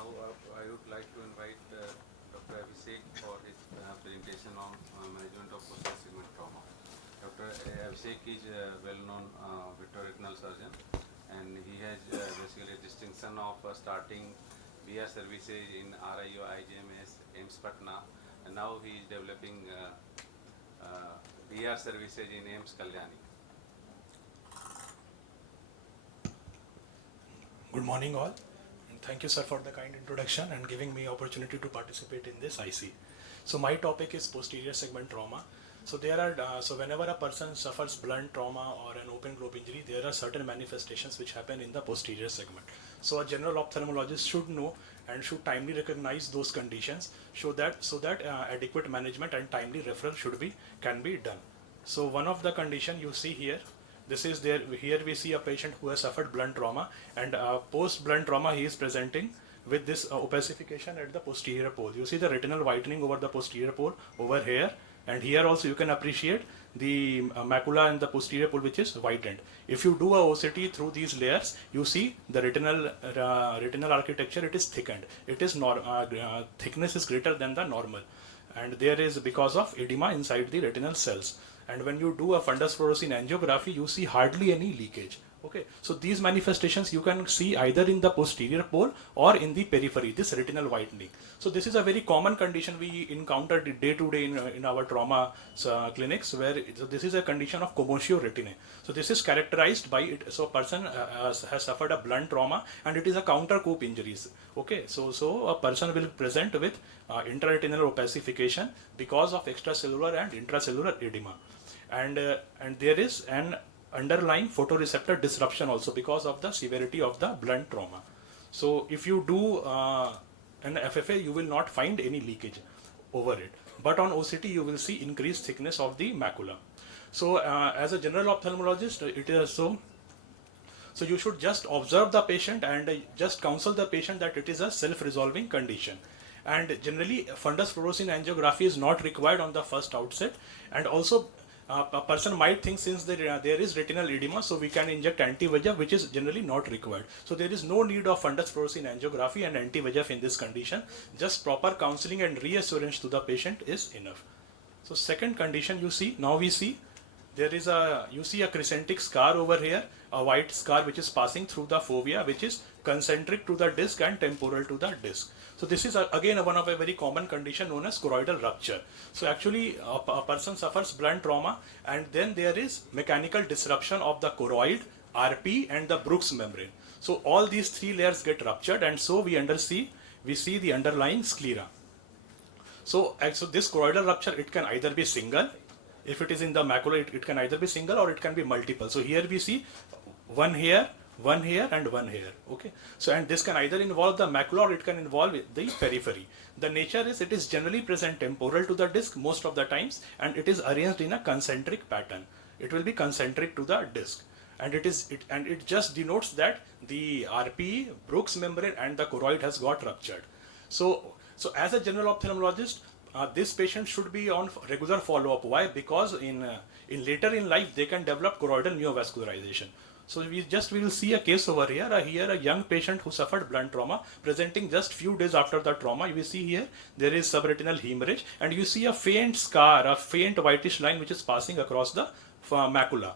Now I would like to invite Dr. Abhishek for his presentation on management of posterior segment trauma. Dr. Abhishek is a well-known vitreoretinal surgeon, and he has basically a distinction of starting VR services in IC183 AIMS Patna, and now he is developing VR services in AIMS Kalyani. Good morning all, and thank you sir for the kind introduction and giving me opportunity to participate in this IC. So my topic is posterior segment trauma. So whenever a person suffers blunt trauma or an open globe injury, there are certain manifestations which happen in the posterior segment. So a general ophthalmologist should know and should timely recognize those conditions so that adequate management and timely referral can be done. So one of the condition you see here, here we see a patient who has suffered blunt trauma, and post blunt trauma he is presenting with this opacification at the posterior pole. You see the retinal whitening over the posterior pole over here, and here also you can appreciate the macula and the posterior pole which is whitened. If you do a OCT through these layers, you see the retinal architecture, it is thickened. It is thickness is greater than the normal, and there is because of edema inside the retinal cells. And when you do a fundus fluorescein angiography, you see hardly any leakage. Okay, so these manifestations you can see either in the posterior pole or in the periphery, this retinal whitening. So this is a very common condition we encounter day to day in our trauma clinics, where this is a condition of commotio retinae. So this is characterized by it. So a person has suffered a blunt trauma and it is a counter cope injuries. Okay, so a person will present with intraretinal opacification because of extracellular and intracellular edema. And there is an underlying photoreceptor disruption also because of the severity of the blunt trauma. So if you do an FFA, you will not find any leakage over it. But on OCT, you will see increased thickness of the macula. So as a general ophthalmologist, it is so you should just observe the patient and just counsel the patient that it is a self-resolving condition. And generally, fundus fluorescein angiography is not required on the first outset, and also a person might think since there is retinal edema, so we can inject anti-VEGF, which is generally not required. So there is no need of fundus fluorescein angiography and anti-VEGF in this condition. Just proper counseling and reassurance to the patient is enough. So second condition you see, now we see you see a crescentic scar over here, a white scar which is passing through the fovea, which is concentric to the disc and temporal to the disc. So this is again one of a very common condition known as choroidal rupture. So actually a person suffers blunt trauma, and then there is mechanical disruption of the choroid, RP and the Brooks membrane. So all these three layers get ruptured, and so we see the underlying sclera. So this choroidal rupture, it can either be single. If it is in the macula, it can either be single or it can be multiple. So here we see one here and one here. Okay, so and this can either involve the macula or it can involve the periphery. The nature is it is generally present temporal to the disc most of the times, and it is arranged in a concentric pattern. It will be concentric to the disc, and it just denotes that the RPE, Brooks membrane and the choroid has got ruptured. So as a general ophthalmologist, this patient should be on regular follow-up. Why? Because in later in life they can develop choroidal neovascularization. So we will see a case over here. Here a young patient who suffered blunt trauma, presenting just few days after the trauma. You will see here there is subretinal hemorrhage, and you see a faint scar, a faint whitish line which is passing across the macula.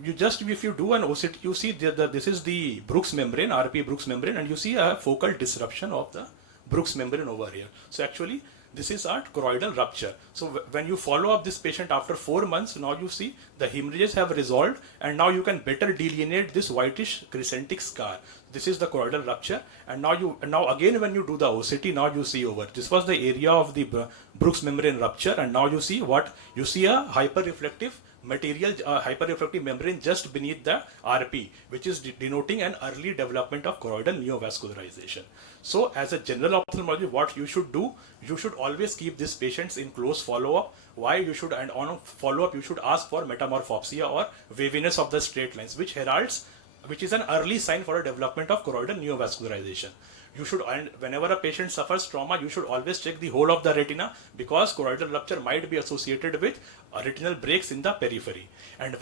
If you do an OCT, you see this is the Brooks membrane, RP Brooks membrane, and you see a focal disruption of the Brooks membrane over here. So actually this is a choroidal rupture. So when you follow up this patient after 4 months, now you see the hemorrhages have resolved, and now you can better delineate this whitish crescentic scar. This is the choroidal rupture, and now again when you do the OCT, now you see over. This was the area of the Brooks membrane rupture, and now you see what? You see a hyperreflective material, hyperreflective membrane just beneath the RP, which is denoting an early development of choroidal neovascularization. So as a general ophthalmologist, what you should do, you should always keep these patients in close follow-up. Why? You should, and on follow-up you should ask for metamorphopsia or waviness of the straight lines, which is an early sign for a development of choroidal neovascularization. You should, and whenever a patient suffers trauma, you should always check the whole of the retina, because choroidal rupture might be associated with retinal breaks in the periphery. And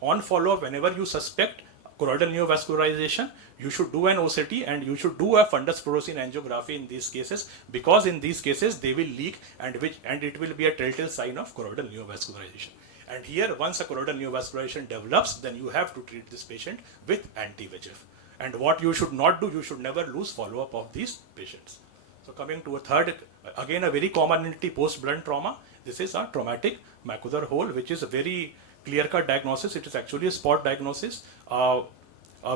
on follow-up, whenever you suspect choroidal neovascularization, you should do an OCT and you should do a fundus fluorescein angiography in these cases, because in these cases they will leak and it will be a telltale sign of choroidal neovascularization. And here, once a choroidal neovascularization develops, then you have to treat this patient with anti-VEGF. And what you should not do, you should never lose follow-up of these patients. So coming to a third, again a very common entity post-blunt trauma. This is a traumatic macular hole, which is a very clear-cut diagnosis. It is actually a spot diagnosis, a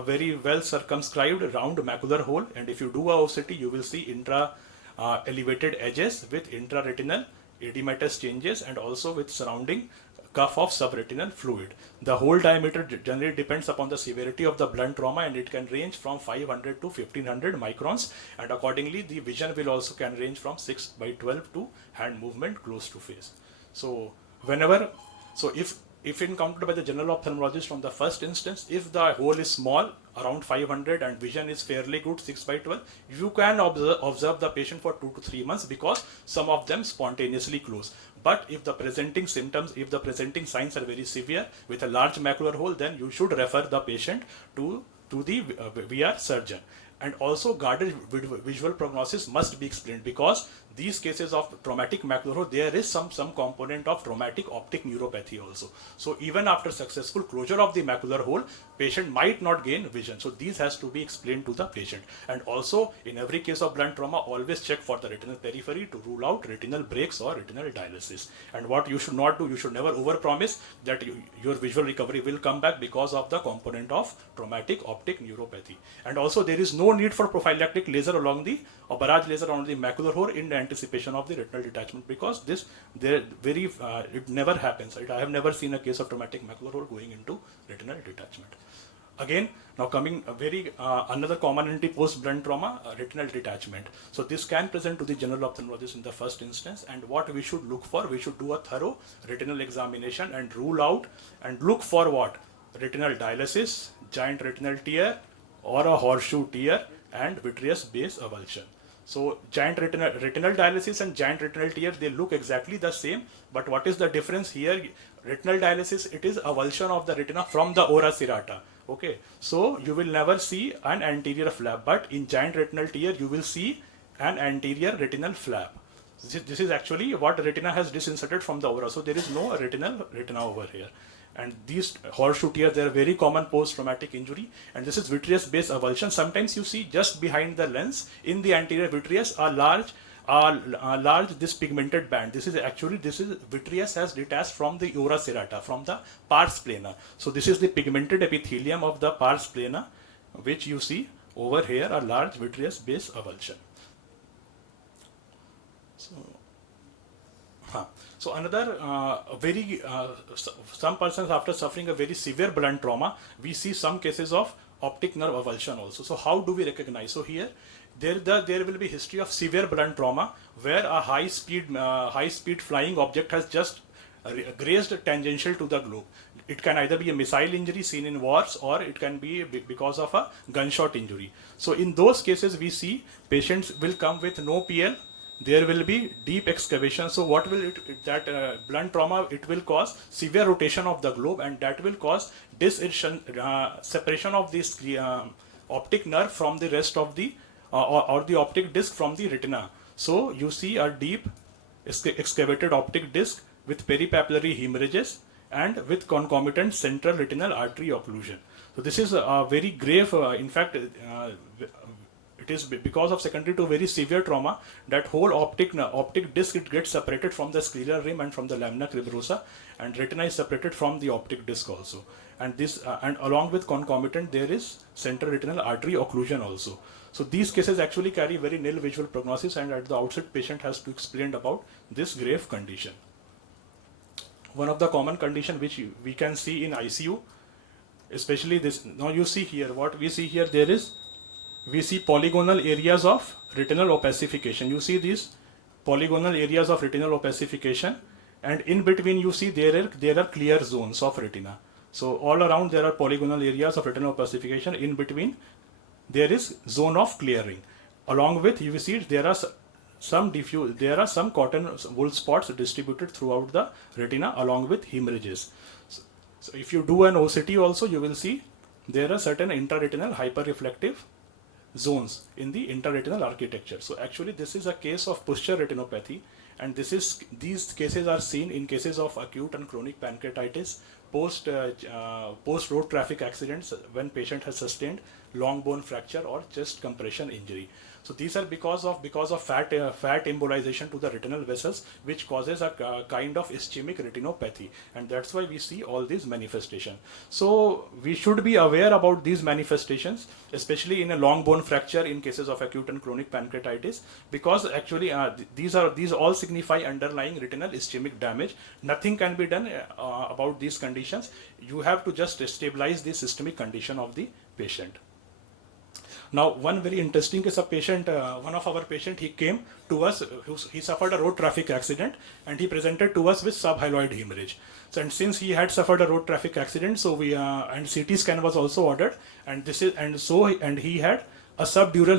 very well circumscribed round macular hole. And if you do a OCT, you will see intra-elevated edges with intraretinal edematous changes and also with surrounding cuff of subretinal fluid. The hole diameter generally depends upon the severity of the blunt trauma, and it can range from 500 to 1500 microns, and accordingly the vision will also can range from 6/12 to hand movement close to face. So if encountered by the general ophthalmologist from the first instance, if the hole is small, around 500, and vision is fairly good, 6/12, you can observe the patient for 2 to 3 months, because some of them spontaneously close. But if the presenting symptoms, if the presenting signs are very severe with a large macular hole, then you should refer the patient to the VR surgeon. And also guarded visual prognosis must be explained, because these cases of traumatic macular hole, there is some component of traumatic optic neuropathy also. So even after successful closure of the macular hole, patient might not gain vision. So these has to be explained to the patient. And also in every case of blunt trauma, always check for the retinal periphery to rule out retinal breaks or retinal dialysis. And what you should not do, you should never overpromise that your visual recovery will come back because of the component of traumatic optic neuropathy. And also there is no need for prophylactic laser along the or barrage laser on the macular hole in anticipation of the retinal detachment, because it never happens. I have never seen a case of traumatic macular hole going into retinal detachment. Again, now coming another common entity post blunt trauma, retinal detachment. So this can present to the general ophthalmologist in the first instance, and what we should look for, we should do a thorough retinal examination and rule out and look for what? Retinal dialysis, giant retinal tear, or a horseshoe tear, and vitreous base avulsion. So giant retinal dialysis and giant retinal tear, they look exactly the same, but what is the difference here? Retinal dialysis, it is avulsion of the retina from the ora serrata. Okay, so you will never see an anterior flap, but in giant retinal tear you will see an anterior retinal flap. This is actually what retina has disinserted from the ora, so there is no retina over here. And these horseshoe tears, they are very common post-traumatic injury, and this is vitreous base avulsion. Sometimes you see just behind the lens in the anterior vitreous a large this pigmented band. This is vitreous has detached from the ora serrata, from the pars plana. So this is the pigmented epithelium of the pars plana, which you see over here, a large vitreous base avulsion. So another some persons after suffering a very severe blunt trauma, we see some cases of optic nerve avulsion also. So how do we recognize? So here there will be history of severe blunt trauma where a high speed flying object has just grazed tangential to the globe. It can either be a missile injury seen in wars, or it can be because of a gunshot injury. So in those cases we see patients will come with no PL. There will be deep excavation. So what will blunt trauma, it will cause severe rotation of the globe, and that will cause separation of this optic nerve from the rest of the or the optic disc from the retina. So you see a deep excavated optic disc with peripapillary hemorrhages and with concomitant central retinal artery occlusion. So this is a very grave, in fact, it is because of secondary to very severe trauma that whole optic disc, it gets separated from the scleral rim and from the lamina cribrosa, and retina is separated from the optic disc also. And this and along with concomitant, there is central retinal artery occlusion also. So these cases actually carry very nil visual prognosis, and at the outset patient has to explain about this grave condition. One of the common condition which we can see in ICU, especially this. Now you see here, what we see here, we see polygonal areas of retinal opacification. You see these polygonal areas of retinal opacification, and in between you see there are clear zones of retina. So all around there are polygonal areas of retinal opacification. In between there is zone of clearing. Along with you see there are some cotton wool spots distributed throughout the retina along with hemorrhages. So if you do an OCT also, you will see there are certain intraretinal hyperreflective zones in the intraretinal architecture. So actually this is a case of posterior retinopathy, and these cases are seen in cases of acute and chronic pancreatitis, post road traffic accidents when patient has sustained long bone fracture or chest compression injury. So these are because of fat embolization to the retinal vessels, which causes a kind of ischemic retinopathy, and that's why we see all these manifestations. So we should be aware about these manifestations, especially in a long bone fracture in cases of acute and chronic pancreatitis, because actually these all signify underlying retinal ischemic damage. Nothing can be done about these conditions. You have to just stabilize the systemic condition of the patient. Now, one very interesting case, one of our patient, he came to us, he suffered a road traffic accident, and he presented to us with subhyaloid hemorrhage. So, and since he had suffered a road traffic accident, so and CT scan was also ordered, and he had a subdural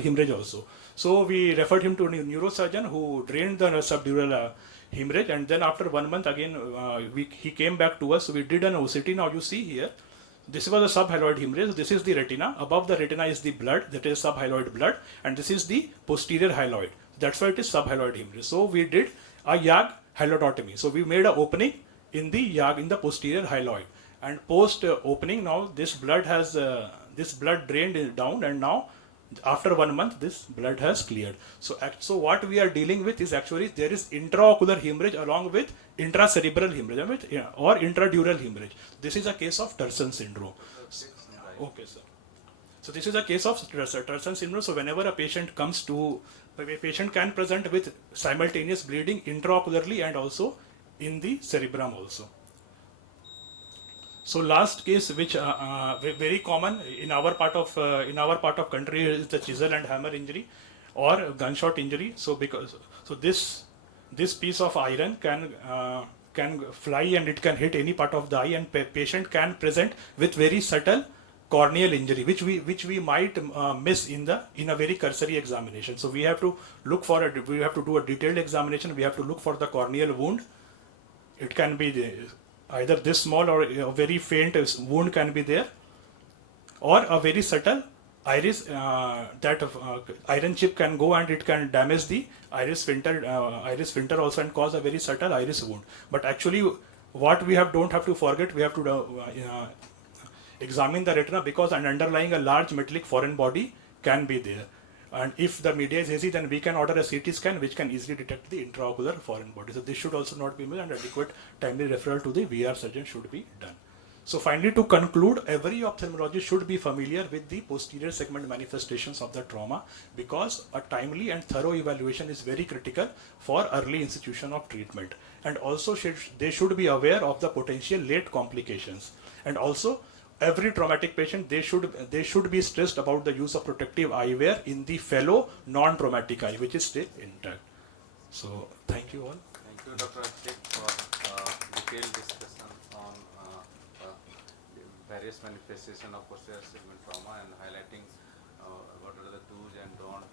hemorrhage also. So we referred him to a neurosurgeon who drained the subdural hemorrhage, and then after 1 month again he came back to us. So we did an OCT. Now you see here, this was a subhyaloid hemorrhage. This is the retina. Above the retina is the blood, that is subhyaloid blood, and this is the posterior hyaloid. That's why it is subhyaloid hemorrhage. So we did a YAG hyalotomy. So we made an opening in the YAG, in the posterior hyaloid, and post opening, now this blood drained down, and now after 1 month this blood has cleared. So what we are dealing with is actually there is intraocular hemorrhage along with intracerebral hemorrhage or intradural hemorrhage. This is a case of Terson syndrome. Okay, sir. So this is a case of Terson syndrome. So whenever a patient can present with simultaneous bleeding intraocularly and also in the cerebrum also. So last case, which very common in our part of country, is the chisel and hammer injury or gunshot injury. So this piece of iron can fly and it can hit any part of the eye, and patient can present with very subtle corneal injury, which we might miss in a very cursory examination. So we have to do a detailed examination. We have to look for the corneal wound. It can be either this small or a very faint wound can be there, or a very subtle iris iron chip can go and it can damage the iris sphincter also and cause a very subtle iris wound. But actually, what we don't have to forget, we have to examine the retina, because an underlying a large metallic foreign body can be there. And if the media is hazy, then we can order a CT scan which can easily detect the intraocular foreign body. So this should also not be missed, and adequate timely referral to the VR surgeon should be done. So finally, to conclude, every ophthalmologist should be familiar with the posterior segment manifestations of the trauma, because a timely and thorough evaluation is very critical for early institution of treatment. And also they should be aware of the potential late complications. And also, every traumatic patient, they should be stressed about the use of protective eyewear in the fellow non-traumatic eye, which is still intact. So thank you all. Thank you, Dr. Abhishek, for detailed discussion on various manifestations of posterior segment trauma and highlighting what are the do's and don'ts